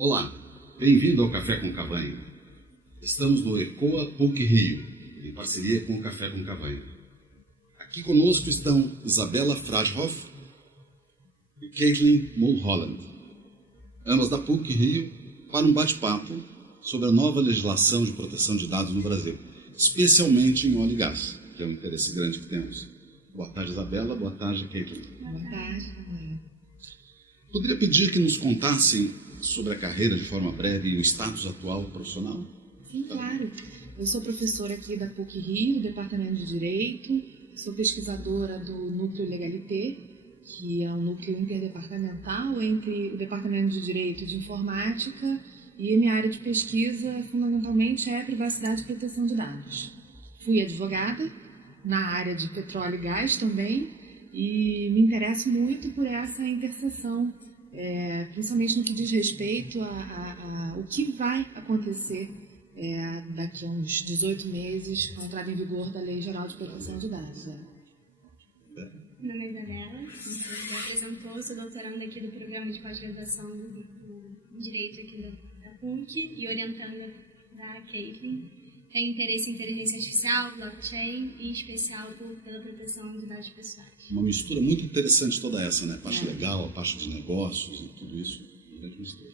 Olá, bem-vindo ao Café com Cavanha. Estamos no ECOA PUC Rio, em parceria com o Café com Cavanha. Aqui conosco estão Isabela Frajhoff e Caitlin Mulholland, ambas da PUC Rio, para um bate-papo sobre a nova legislação de proteção de dados no Brasil, especialmente em óleo e gás, que é um interesse grande que temos. Boa tarde, Isabela. Boa tarde, Caitlin. Boa tarde. Poderia pedir que nos contassem sobre a carreira de forma breve e o status atual profissional? Sim, claro. Eu sou professora aqui da PUC Rio, do Departamento de Direito, sou pesquisadora do Núcleo Legalité, que é um núcleo interdepartamental entre o Departamento de Direito e de Informática, e a minha área de pesquisa fundamentalmente é privacidade e proteção de dados. Fui advogada na área de petróleo e gás também, e me interesso muito por essa interseção, principalmente no que diz respeito a o que vai acontecer daqui a uns 18 meses com a entrada em vigor da Lei Geral de Proteção de Dados. Meu nome é Isabela, como você apresentou, sou doutoranda aqui do programa de pós-graduação em Direito aqui da PUC e orientanda da Caitlin. Tenho interesse em inteligência artificial, blockchain e especial pela proteção de dados pessoais. Uma mistura muito interessante toda essa, né? A parte legal, a parte de negócios e tudo isso. Grande mistura.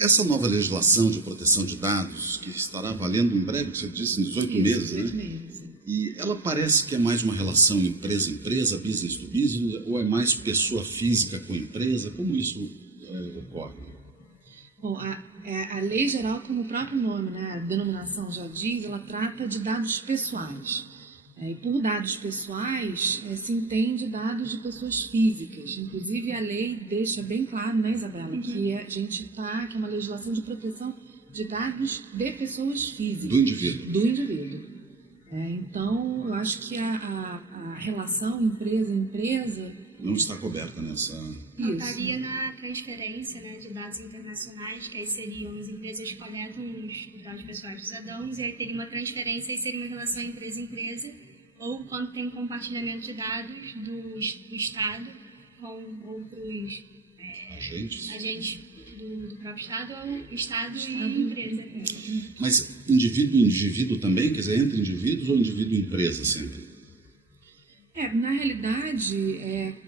Essa nova legislação de proteção de dados, que estará valendo em breve, que você disse, em 18 meses, 18 né? meses. E ela parece que é mais uma relação empresa-empresa, business to business, ou é mais pessoa física com empresa? Como isso ocorre? Bom, a Lei Geral, como o próprio nome, né, a denominação já diz, ela trata de dados pessoais. E por dados pessoais se entende dados de pessoas físicas. Inclusive, a lei deixa bem claro, né, Isabela, que que é uma legislação de proteção de dados de pessoas físicas. Do indivíduo. Do indivíduo. Então, eu acho que a relação empresa-empresa Não está coberta nessa... Faltaria na transferência, né, de dados internacionais, que aí seriam as empresas que coletam os dados pessoais dos cidadãos, e aí teria uma transferência e seria uma relação empresa-empresa, ou quando tem um compartilhamento de dados do Estado com outros agentes do próprio Estado, ou Estado e empresa. Mas indivíduo também? Quer dizer, entre indivíduos ou indivíduo e empresa sempre? Na realidade,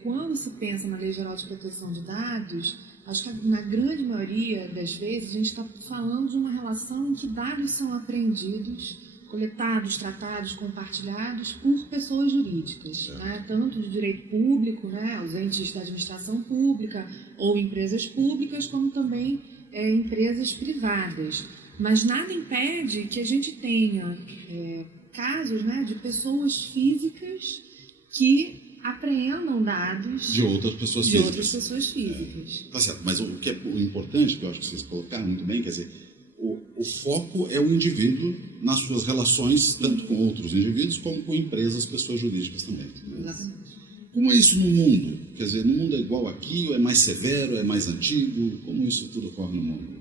quando se pensa na Lei Geral de Proteção de Dados, acho que na grande maioria das vezes a gente está falando de uma relação em que dados são apreendidos, coletados, tratados, compartilhados por pessoas jurídicas, né? Tanto de direito público, né? Os entes da administração pública ou empresas públicas, como também empresas privadas. Mas nada impede que a gente tenha casos, né, de pessoas físicas que apreendam dados de outras pessoas físicas. Tá certo, mas o que é importante, que eu acho que vocês colocaram muito bem, quer dizer, o foco é o indivíduo nas suas relações, tanto com outros indivíduos, como com empresas, pessoas jurídicas também. Exatamente. Como é isso no mundo? Quer dizer, no mundo é igual aqui, ou é mais severo, é mais antigo? Como isso tudo ocorre no mundo?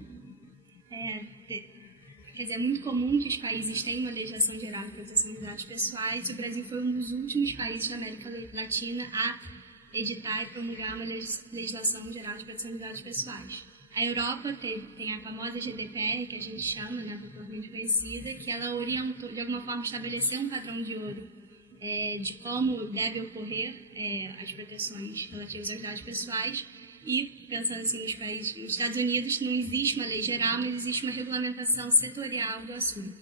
Quer dizer, é muito comum que os países tenham uma legislação geral de proteção de dados pessoais, e o Brasil foi um dos últimos países da América Latina a editar e promulgar uma legislação geral de proteção de dados pessoais. A Europa tem a famosa GDPR, que a gente chama, né, popularmente conhecida, que ela orientou, de alguma forma, estabelecer um padrão de ouro de como deve ocorrer as proteções relativas aos dados pessoais. E, pensando assim, nos Estados Unidos não existe uma lei geral, mas existe uma regulamentação setorial do assunto.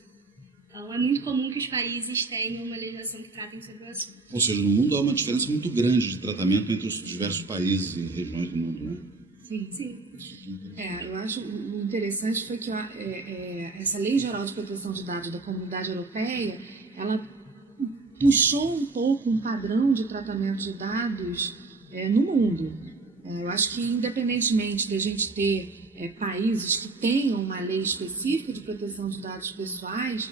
Então, é muito comum que os países tenham uma legislação que tratem sobre o assunto. Ou seja, no mundo há uma diferença muito grande de tratamento entre os diversos países e regiões do mundo, né? Sim. Eu acho o interessante foi que essa Lei Geral de Proteção de Dados da Comunidade Europeia, ela puxou um pouco um padrão de tratamento de dados no mundo. Eu acho que, independentemente de a gente ter países que tenham uma lei específica de proteção de dados pessoais,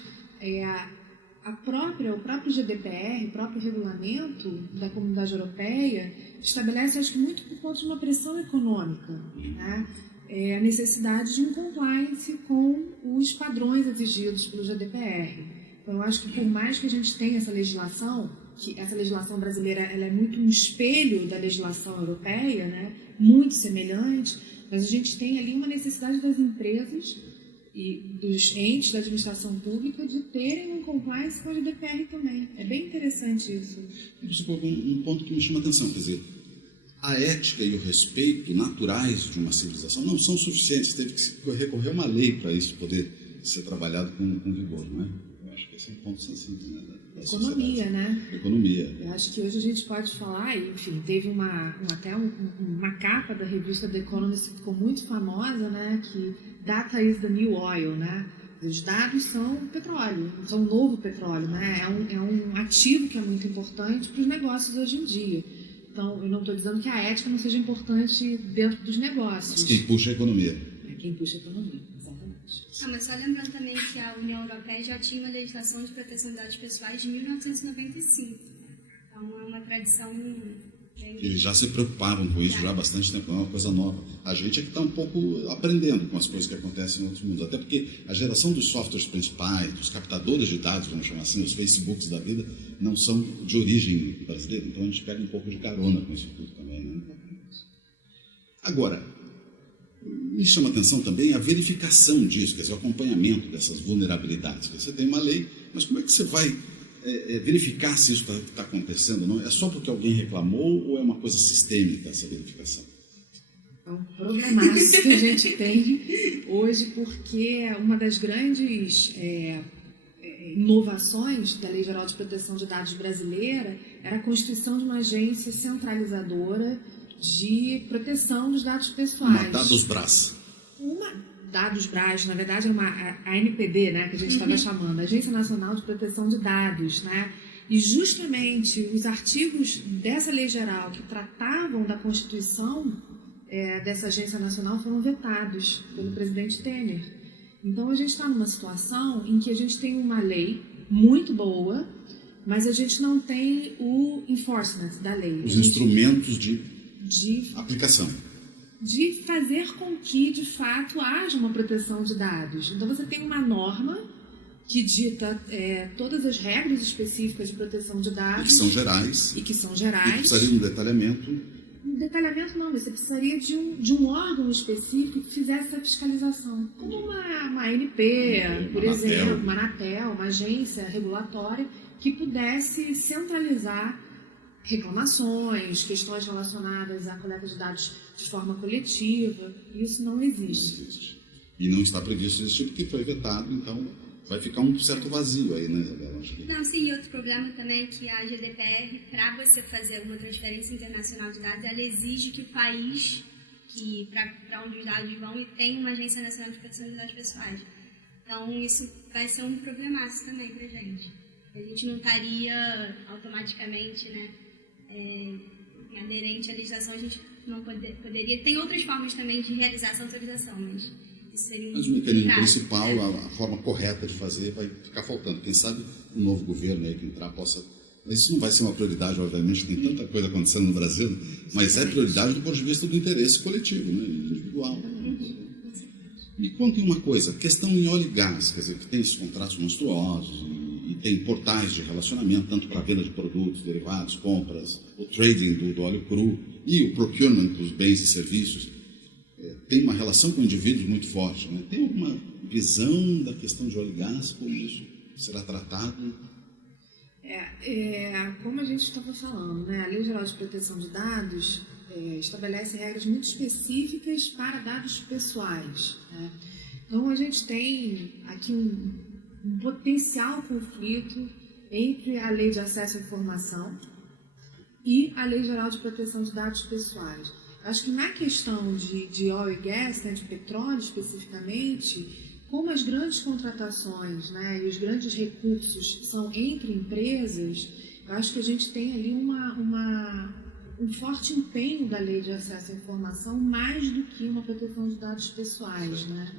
o próprio GDPR, o próprio regulamento da Comunidade Europeia, estabelece, acho que muito por conta de uma pressão econômica, né? A necessidade de um compliance com os padrões exigidos pelo GDPR. Então, eu acho que, por mais que a gente tenha essa legislação, que essa legislação brasileira ela é muito um espelho da legislação europeia, né? Muito semelhante, mas a gente tem ali uma necessidade das empresas e dos entes da administração pública de terem um compliance com a GDPR também. É bem interessante isso. Você colocou um ponto que me chama a atenção, quer dizer, a ética e o respeito naturais de uma civilização não são suficientes, teve que recorrer a uma lei para isso poder ser trabalhado com vigor, não é? Eu acho que esse é um ponto sensível, né, da Economia, sociedade. né? Economia. Eu acho que hoje a gente pode falar, e, enfim, teve até uma capa da revista The Economist que ficou muito famosa, né, que data is the new oil, né? Os dados são petróleo, são um novo petróleo, né? É um ativo que é muito importante para os negócios hoje em dia. Então, eu não estou dizendo que a ética não seja importante dentro dos negócios. Mas quem puxa a economia. É quem puxa a economia, exatamente. Mas só lembrando também que a União Europeia já tinha uma legislação de proteção de dados pessoais de 1995. Então, é uma tradição bem... Eles já se preocupavam com isso já há bastante tempo, não é uma coisa nova. A gente é que está um pouco aprendendo com as coisas que acontecem em outros mundos. Até porque a geração dos softwares principais, dos captadores de dados, vamos chamar assim, os Facebooks da vida, não são de origem brasileira. Então a gente pega um pouco de carona com isso tudo também, né? Agora, me chama a atenção também a verificação disso, quer dizer, o acompanhamento dessas vulnerabilidades. Você tem uma lei, mas como é que você vai verificar se isso está acontecendo? Não? É só porque alguém reclamou ou é uma coisa sistêmica essa verificação? É um problemaço que a gente tem hoje, porque uma das grandes inovações da Lei Geral de Proteção de Dados brasileira era a constituição de uma agência centralizadora de proteção dos dados pessoais. Uma Dados Bras. Dados Bras, na verdade, é a ANPD, né, que a gente estava chamando, Agência Nacional de Proteção de Dados, né? E justamente os artigos dessa lei geral que tratavam da constituição dessa agência nacional foram vetados pelo presidente Temer. Então a gente está numa situação em que a gente tem uma lei muito boa, mas a gente não tem o enforcement da lei. Os instrumentos de aplicação. De fazer com que, de fato, haja uma proteção de dados. Então, você tem uma norma que dita todas as regras específicas de proteção de dados. E que são gerais. E que são gerais. E precisaria de um detalhamento. Um detalhamento não, você precisaria de um órgão específico que fizesse essa fiscalização. Como uma ANP, por exemplo, uma Anatel, uma agência regulatória que pudesse centralizar reclamações, questões relacionadas à coleta de dados de forma coletiva. Isso não existe. E não está previsto esse tipo, porque foi vetado, então vai ficar um certo vazio aí, né, Isabela? Não, sim, e outro problema também é que a GDPR, para você fazer uma transferência internacional de dados, ela exige que o país para onde os dados vão e tenha uma agência nacional de proteção de dados pessoais. Então, isso vai ser um problemaço também para a gente. A gente não estaria automaticamente, né, aderente à legislação, a gente não poderia... Tem outras formas também de realizar essa autorização, mas isso seria Mas o mecanismo principal, a forma correta de fazer, vai ficar faltando. Quem sabe o novo governo aí que entrar possa... Mas isso não vai ser uma prioridade, obviamente, tem tanta coisa acontecendo no Brasil, mas é prioridade do ponto de vista do interesse coletivo, né, individual. Me contem uma coisa, questão em óleo e gás, quer dizer, que tem esses contratos monstruosos e tem portais de relacionamento, tanto para a venda de produtos, derivados, compras, o trading do óleo cru e o procurement dos bens e serviços. Tem uma relação com indivíduos muito forte. Né? Tem alguma visão da questão de óleo e gás, como isso será tratado? Como a gente estava falando, né? A Lei Geral de Proteção de Dados estabelece regras muito específicas para dados pessoais. Né? Então, a gente tem aqui um potencial conflito entre a Lei de Acesso à Informação e a Lei Geral de Proteção de Dados Pessoais. Acho que na questão de oil e gas, né, de petróleo especificamente, como as grandes contratações, né, e os grandes recursos são entre empresas, eu acho que a gente tem ali um forte empenho da Lei de Acesso à Informação mais do que uma proteção de dados pessoais, né?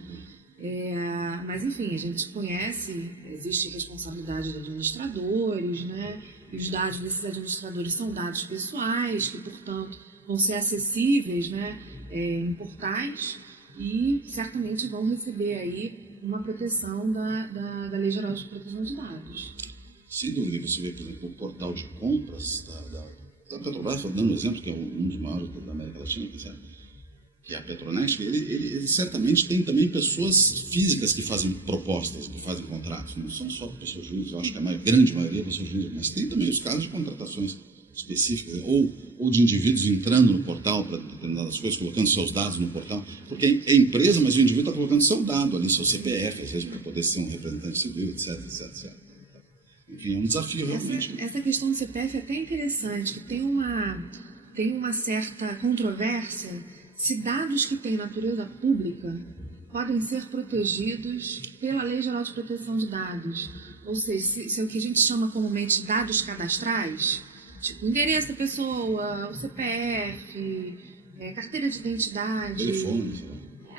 Mas, enfim, a gente conhece, existe responsabilidade de administradores, né? E os dados desses administradores são dados pessoais, que, portanto, vão ser acessíveis, né, em portais e certamente vão receber aí uma proteção da Lei Geral de Proteção de Dados. Sem dúvida, você vê, por exemplo, o portal de compras da Petrobras, estou dando um exemplo, que é um dos maiores da América Latina, que é a Petronet, ele certamente tem também pessoas físicas que fazem propostas, que fazem contratos. Não são só pessoas jurídicas, eu acho que a grande maioria é pessoas jurídicas, mas tem também os casos de contratações específicas, ou de indivíduos entrando no portal para determinadas coisas, colocando seus dados no portal, porque é empresa, mas o indivíduo está colocando seu dado ali, seu CPF, às vezes para poder ser um representante civil, etc. Enfim, é um desafio realmente. Essa questão do CPF é até interessante, que tem uma certa controvérsia se dados que têm natureza pública podem ser protegidos pela Lei Geral de Proteção de Dados. Ou seja, se é o que a gente chama comumente de dados cadastrais, tipo o endereço da pessoa, o CPF, carteira de identidade, Telefone,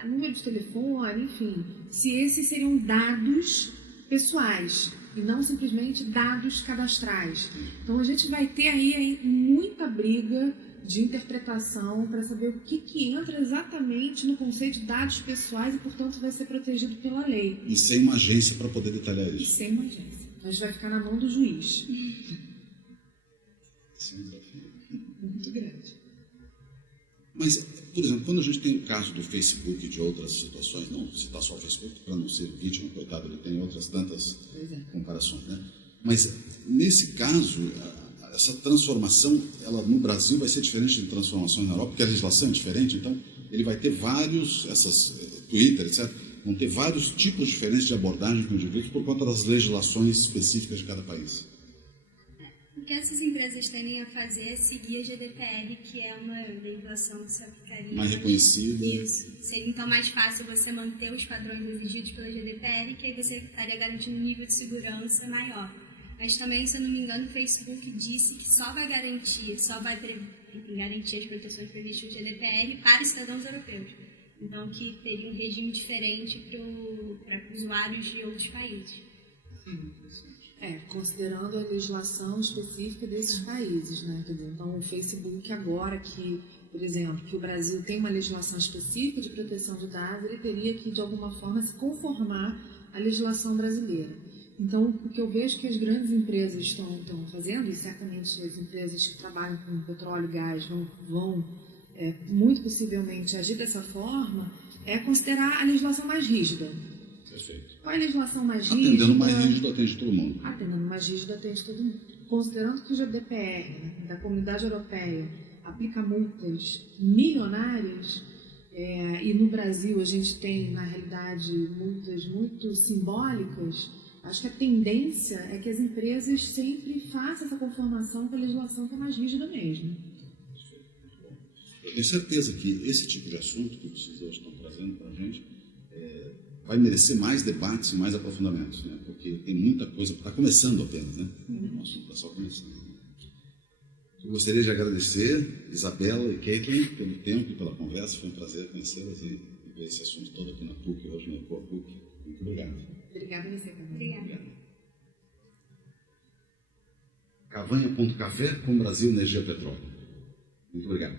número de telefone, enfim. Se esses seriam dados pessoais e não simplesmente dados cadastrais. Então a gente vai ter aí muita briga de interpretação para saber o que entra exatamente no conceito de dados pessoais e, portanto, vai ser protegido pela lei. E sem uma agência para poder detalhar isso. E sem uma agência. Mas vai ficar na mão do juiz. Esse é um desafio muito grande. Mas, por exemplo, quando a gente tem o caso do Facebook e de outras situações, não citar só o Facebook, para não ser vítima, coitado, ele tem outras tantas comparações, né? Mas, nesse caso, essa transformação, ela no Brasil vai ser diferente de transformações na Europa, porque a legislação é diferente, então ele vai ter vários, Twitter, etc., vão ter vários tipos diferentes de abordagem com indivíduos por conta das legislações específicas de cada país. O que essas empresas tendem a fazer é seguir a GDPR, que é uma legislação que se aplicaria... Mais reconhecida. Isso. Seria então mais fácil você manter os padrões exigidos pela GDPR, que aí você estaria garantindo um nível de segurança maior. Mas também, se eu não me engano, o Facebook disse que só vai garantir as proteções previstas no GDPR para os cidadãos europeus. Então, que teria um regime diferente para usuários de outros países. Considerando a legislação específica desses países, né? Então, o Facebook agora que, por exemplo, que o Brasil tem uma legislação específica de proteção de dados, ele teria que, de alguma forma, se conformar à legislação brasileira. Então, o que eu vejo que as grandes empresas estão fazendo, e certamente as empresas que trabalham com petróleo e gás vão muito possivelmente agir dessa forma, é considerar a legislação mais rígida. Perfeito. Qual é a legislação mais rígida? Atendendo mais rígido, atende todo mundo. Atendendo mais rígido, atende todo mundo. Considerando que o GDPR da Comunidade Europeia aplica multas milionárias, e no Brasil a gente tem, na realidade, multas muito simbólicas, acho que a tendência é que as empresas sempre façam essa conformação com a legislação que é mais rígida mesmo. Eu tenho certeza que esse tipo de assunto que vocês hoje estão trazendo para a gente vai merecer mais debates e mais aprofundamentos, né? Porque tem muita coisa, está começando apenas, né? O assunto está só começando. Eu gostaria de agradecer Isabela e Caitlin pelo tempo e pela conversa, foi um prazer conhecê-las e ver esse assunto todo aqui na PUC, hoje na ECOA PUC. Muito obrigado. Obrigada a você também. Obrigada. Cavanha.café com Brasil Energia Petróleo. Muito obrigado.